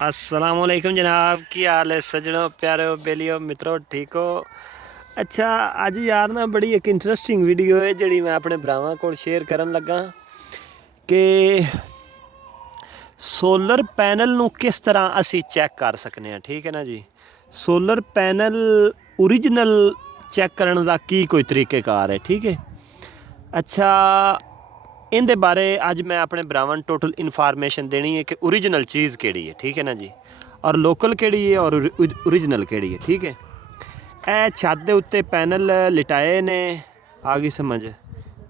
अस्सलामुअलैकुम जनाब, की हाल है सजनों, प्यारो, बेलियो, मित्रों, ठीक हो? अच्छा, अज यार ना बड़ी एक इंटरस्टिंग वीडियो है जी मैं अपने भरावां को शेयर करन लगा कि सोलर पैनल नू किस तरह असी चैक कर सकते हैं। ठीक है ना जी। सोलर पैनल ओरिजिनल चैक करने का की कोई तरीक़ेकार है। ठीक है। अच्छा, इनके बारे अज मैं अपने भरावां नू टोटल इन्फॉर्मेशन देनी है कि ओरिजिनल चीज़ केड़ी है। ठीक है ना जी। और लोकल केड़ी है और ओरिजिनल केड़ी है। ठीक है। ए छत के उत्ते पैनल लिटाए ने, आ गई समझ।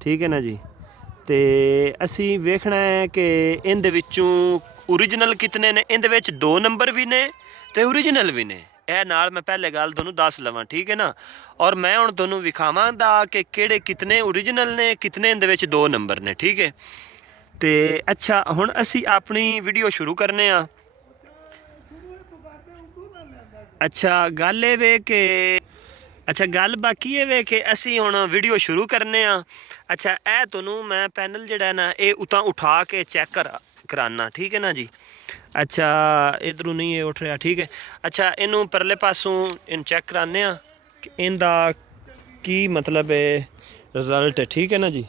ठीक है ना जी। तो असी वेखना है कि इनदे विचों ओरिजिनल कितने ने। इनदे विच 2 नंबर भी ने ते ओरिजिनल भी ने। यह नाल मैं पहले गल तुहानूं दस लवां। ठीक है ना। और मैं हुण तुहानूं विखावांगा कि किहड़े कितने ओरिजिनल ने, कितने इनदे विच 2 नंबर ने। ठीक है। तो अच्छा, हुण असी अपनी वीडियो शुरू करने आ। अच्छा, गल ये वे कि अच्छा गल बाकी ये वे कि असी हुण वीडियो शुरू करने आ। अच्छा, ए तुहानूं मैं पैनल जिहड़ा ना ये उतां उठा के चैक कराना। ठीक है ना जी। अच्छा, इधरों नहीं ये उठ रहा। ठीक है। अच्छा, इनू परले पासों इन चैक कराने आ कि इनदा की मतलब है रिजल्ट है। ठीक है ना जी।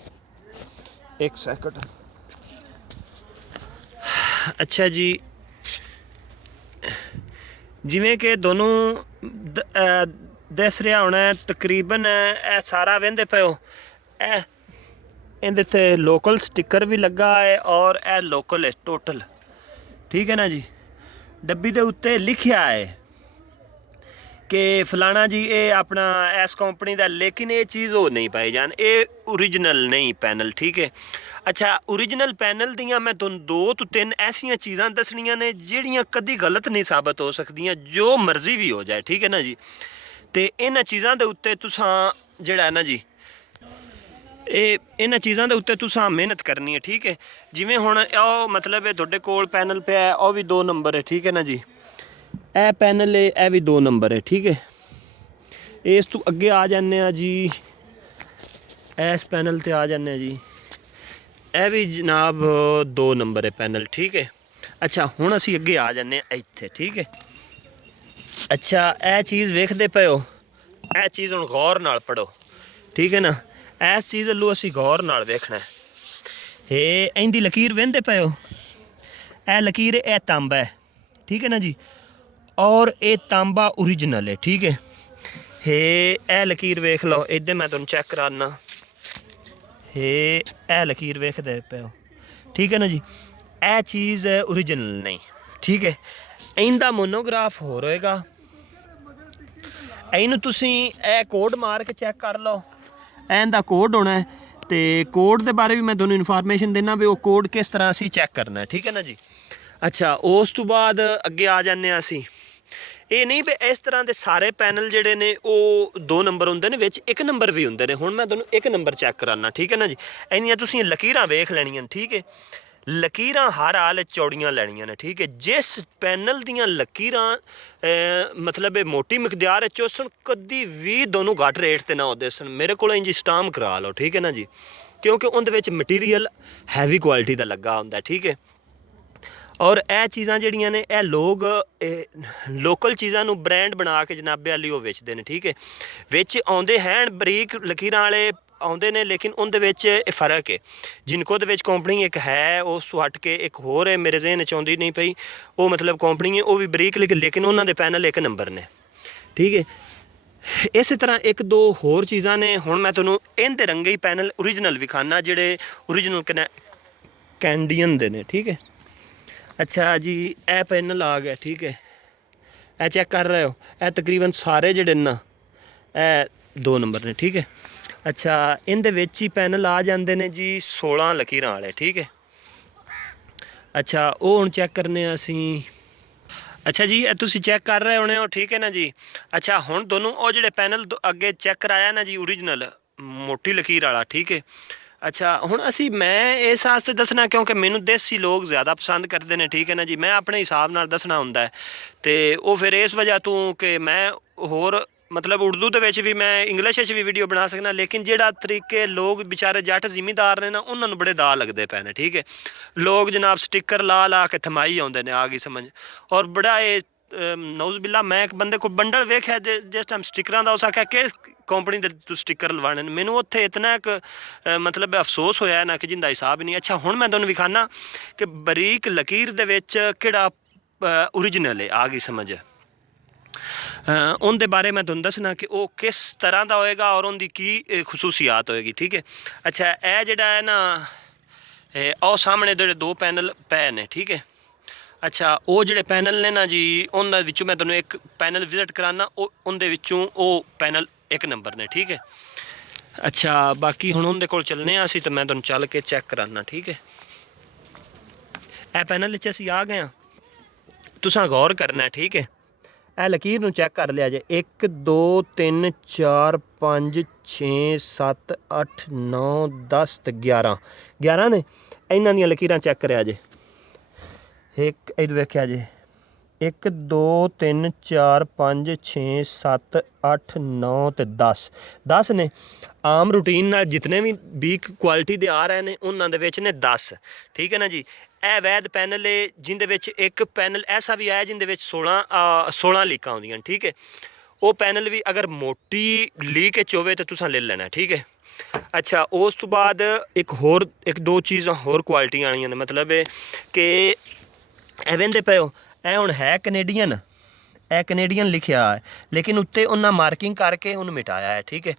एक सेकंड। अच्छा जी, जिमें कि दोनों दस रहा होना तकरीबन ए सारा वेंदे पे हो। ए इहदे ते लोकल स्टिकर भी लगा है और ए लोकल है टोटल। ठीक है ना जी। डब्बी दे उत्ते लिखिया है कि फलाना जी ये अपना इस कंपनी का, लेकिन ये चीज़ वो नहीं पाई जान, ये ओरिजिनल नहीं पैनल। ठीक है। अच्छा, ओरिजिनल पैनल दियाँ मैं तुहानूं 2 तो 3 ऐसियां चीज़ां दसनियां ने जिहड़ियां कदी गलत नहीं साबित हो सकदियां, जो मर्जी भी हो जाए। ठीक है ना जी। तो इन्हां चीज़ां दे उत्ते तुसां जिहड़ा है ना जी, इन्हां चीज़ां दे उत्ते तुसां मेहनत करनी है। ठीक है। जिवें हुण मतलब है तुहाडे कोल पैनल पिया है, वह भी 2 नंबर है। ठीक है ना जी। ए पैनल है, ए भी 2 नंबर है। ठीक है। इस तो अगे आ जाने जी, इस पैनल ते आ जाने जी। ए भी जनाब 2 नंबर है पैनल। ठीक है। अच्छा, हुण असी अगे आ जाने इत्थे। ठीक है। अच्छा, ए चीज़ वेखदे पे हो, ए चीज़ हुण गौर नाल पढ़ो। ठीक है ना। इस चीज़ अल्लू असी गौर नाल वेखना है। हे इंदी लकीर वेंदे पे हो, ए लकीर ए तांबा है। ठीक है ना जी। और ये तांबा ओरिजिनल है। ठीक है। हे ए लकीर वेख लो, इधर मैं तुहानूं चैक कराना। हे ए लकीर वेखदे पे हो। ठीक है ना जी। ए चीज़ ओरिजिनल नहीं। ठीक है। इंदा मोनोग्राफ हो होएगा। इनू तुसी ए कोड मार के चैक कर लो। इंदा कोड होना है। तो कोड के बारे भी मैं तुहानूं इन्फॉर्मेशन देना भी वो कोड किस तरह असी चैक करना है। ठीक है ना जी। अच्छा, उस तो बाद अगे आ जाने असी। ये नहीं भी इस तरह के सारे पैनल जिहड़े ने वो 2 नंबर होंदे ने, विच 1 नंबर भी होंदे ने। हुण मैं तुहानूं 1 नंबर चैक कराना। ठीक है ना जी। इहदियां तुसीं लकीरां वेख लैणियां। ठीक है। लकीरां हर हाल चौड़ियां लैणियां ने। ठीक है। जिस पैनल दियां लकीरां मतलब मोटी मकदार सन, कदी भी दोनों घट रेट ते ना होते सन, मेरे को इंज स्टाम करा लो। ठीक है ना जी। क्योंकि उहदे विच मटीरियल हैवी क्वालिटी का लगा हुंदा। ठीक है। और यह चीज़ां जिहड़ियां ने यह लोग लोकल चीज़ां नूं ब्रांड बना के जनाबे वाली वो बेचते हैं। ठीक है। विच आउंदे हैं बरीक लकीरां वाले आउंदे ने, लेकिन उनदे विच फ़र्क है। जिनको दे विच कंपनी एक है, उस हट के एक होर है, मेरे जहन च आउंदी नहीं पई। वो मतलब कंपनी है, वो भी बरीक, लेकिन उन्होंने दे पैनल 1 नंबर ने। ठीक है। इस तरह 1-2 होर चीज़ां ने। हुण मैं तुहानूं इनदे रंगे ही पैनल ओरिजिनल विखाना, जिहड़े ओरिजिनल कैंडियन दे ने। ठीक है। अच्छा जी, ए पैनल आ गया। ठीक है। ए चेक कर रहे हो, ए तकरीबन सारे जिहड़े ना ए 2 नंबर ने। ठीक है। अच्छा, इनदे विच ही पैनल आ जाते हैं जी 16 लकीरां वाले। ठीक है। अच्छा, वो हुण चेक करने असी। अच्छा जी, तुसी चेक कर रहे होने हो। ठीक है ना जी। अच्छा, हुण दोनों वो जिहड़े पैनल अगे चेक कराया ना जी, ओरिजिनल मोटी लकीर वाला। ठीक है। अच्छा, हुण असी मैं इस वास्ते दसना क्योंकि मैनू देसी लोग ज़्यादा पसंद करते हैं। ठीक है ना जी। मैं अपने हिसाब नाल दसना हुंदा है, तो वो फिर इस वजह तो कि मैं होर मतलब उर्दू ਦੇ ਵਿੱਚ ਵੀ ਮੈਂ ਇੰਗਲਿਸ਼ ਵਿੱਚ ਵੀ ਵੀਡੀਓ ਬਣਾ ਸਕਦਾ ਲੇਕਿਨ ਜਿਹੜਾ ਤਰੀਕੇ ਲੋਕ ਵਿਚਾਰੇ ਜੱਟ ਜ਼ਿਮੀਂਦਾਰ ਨੇ ਨਾ ਉਹਨਾਂ ਨੂੰ ਬੜੇ ਦਾ ਲੱਗਦੇ ਪਏ ਨੇ ਠੀਕ ਹੈ ਲੋਕ ਜਨਾਬ ਸਟicker ਲਾ ਲਾ ਕੇ ਥਮਾਈ ਆਉਂਦੇ ਨੇ ਆ ਗਈ ਸਮਝ ਔਰ ਬੜਾ ਇਹ ਨੌਜ਼ ਬਿੱਲਾ ਮੈਂ ਇੱਕ ਬੰਦੇ ਕੋ ਬੰਡਲ ਵੇਖਿਆ ਜਿਸ ਟਾਈਮ ਸਟickਰਾਂ ਦਾ ਉਸ ਆਖਿਆ ਕਿ ਕੰਪਨੀ ਦੇ ਤੂੰ ਸਟicker ਲਵਾਣੇ ਨੇ ਮੈਨੂੰ ਉੱਥੇ ਇਤਨਾ ਇੱਕ ਮਤਲਬ ਅਫਸੋਸ ਹੋਇਆ ਨਾ ਕਿ ਜਿੰਦਾ ਹਿਸਾਬ ਨਹੀਂ ਅੱਛਾ ਹੁਣ ਮੈਂ ਤੁਹਾਨੂੰ ਵਿਖਾਣਾ ਕਿ ਬਰੀਕ ਲਕੀਰ ਦੇ ਵਿੱਚ ਕਿਹੜਾ ओरिजिनल है आ गई समझ उनके बारे मैं तुहानू दसना कि वो किस तरह का होएगा और उनकी की खसूसियात होएगी ठीक है अच्छा यह जोड़ा है ना आओ सामने जो दो पैनल पे ने ठीक है अच्छा वो जोड़े पैनल ने ना जी उन्होंने मैं तुहानू एक पैनल विजिट कराना उनके वो पैनल एक नंबर ने ठीक है अच्छा बाकी हुण उनके कोल चलने असी तो मैं तुहानू चल के चैक कराना ठीक है यह पैनल असी आ गए हैं तुसां गौर करना है ठीक है ए लकीर नूं चैक कर लिया जे 1 2 3 4 5 6 7 8 9 10 ते 11 ने इन्हां दियां लकीरां चैक करिया जे एक इधर वेख्या जे 1 2 3 4 5 6 7 8 9 ते 10 ने आम रूटीन नाल जितने भी बीक क्वालिटी दे आ रहे हैं उन्हां दे विच ने 10 ठीक है ना जी ਇਹ ਵੈਦ ਪੈਨਲ ਹੈ ਜਿੰਦੇ ਵਿੱਚ ਇੱਕ ਪੈਨਲ ਐਸਾ ਵੀ ਆਇਆ ਜਿੰਦੇ ਵਿੱਚ 16 ਲੀਕਾਂ ਆਉਂਦੀਆਂ ਠੀਕ ਹੈ ਉਹ ਪੈਨਲ ਵੀ ਅਗਰ ਮੋਟੀ ਲੀਕ ਚ ਹੋਵੇ ਤਾਂ ਤੁਸੀਂ ਲੈ ਲੈਣਾ ਠੀਕ ਹੈ ਅੱਛਾ ਉਸ ਤੋਂ ਬਾਅਦ ਇੱਕ ਦੋ ਚੀਜ਼ਾਂ ਹੋਰ ਕੁਆਲਿਟੀ ਵਾਲੀਆਂ ਨੇ ਮਤਲਬ ਹੈ ਕਿ ਐਵੇਂ ਦੇ ਪਏ ਹੋ ਇਹ ਹੁਣ ਹੈ ਕੈਨੇਡੀਅਨ ਇਹ ਕੈਨੇਡੀਅਨ ਲਿਖਿਆ ਹੈ ਲੇਕਿਨ ਉੱਤੇ ਉਹਨਾਂ ਮਾਰਕਿੰਗ ਕਰਕੇ ਉਹਨੂੰ ਮਿਟਾਇਆ ਹੈ ਠੀਕ ਹੈ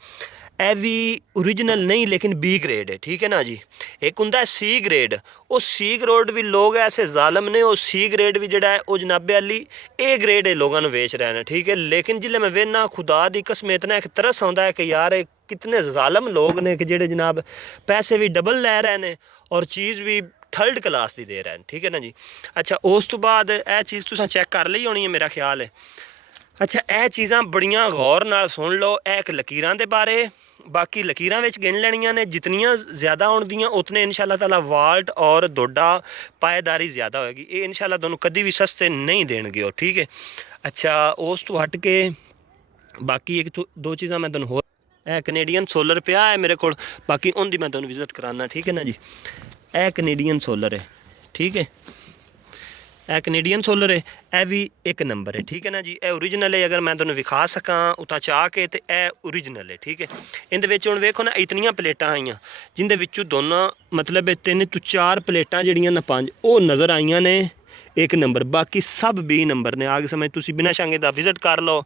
ਇਹ ਵੀ ओरिजिनल नहीं लेकिन बी ग्रेड है ठीक है ना जी एक हुंदा सी ग्रेड वो सी ग्रेड भी लोग ऐसे जालम ने वो सी ग्रेड भी जड़ा है वो जनाबे अली ए ग्रेड है लोगों बेच रहे हैं ठीक है लेकिन जिले मैं वेना खुदा दी कसम इतना एक तरस आंदा है कि यार कितने जालम लोग ने कि जेड़े जनाब पैसे भी डबल लै रहे हैं और चीज़ भी थर्ड क्लास की दे रहे हैं ठीक है ना जी अच्छा उस तो बाद यह चीज़ तुसां चैक कर ली होनी है मेरा ख्याल है अच्छा यह चीज़ां बड़ियां गौर नाल सुन लो एक लकीरां दे बारे बाकी लकीरां विच गिन लैणियां ने जितनियां ज़्यादा होणगियां उतने इंशाअल्लाह ताला वाल्ट और दोडा पाएदारी ज़्यादा होएगी ये इंशाअल्लाह दोनों कभी भी सस्ते नहीं देणगे ठीक है अच्छा उस तो हट के बाकी एक दो चीज़ां मैं तुहानू होर कनेडियन सोलर पिया है मेरे को बाकी उनकी मैं तुहानू विजिट कराना ठीक है ना जी यह कनेडियन सोलर है ठीक है यह कनेडियन सोलर है यह भी एक नंबर है ठीक है ना जी यह ओरिजिनल है अगर मैं तुहानू विखा सकां उतां चाह के तो यह ओरिजिनल है ठीक है इहदे विच हुण वेखो ना इतनियां प्लेटां आईयां जिंदे विचों दोनों मतलब 3 तो 4 प्लेटां जिहड़ियां ना 5 वो नज़र आईयां ने एक नंबर बाकी सब 20 नंबर ने आगे समय तुसीं बिना शांगे दा विजिट कर लो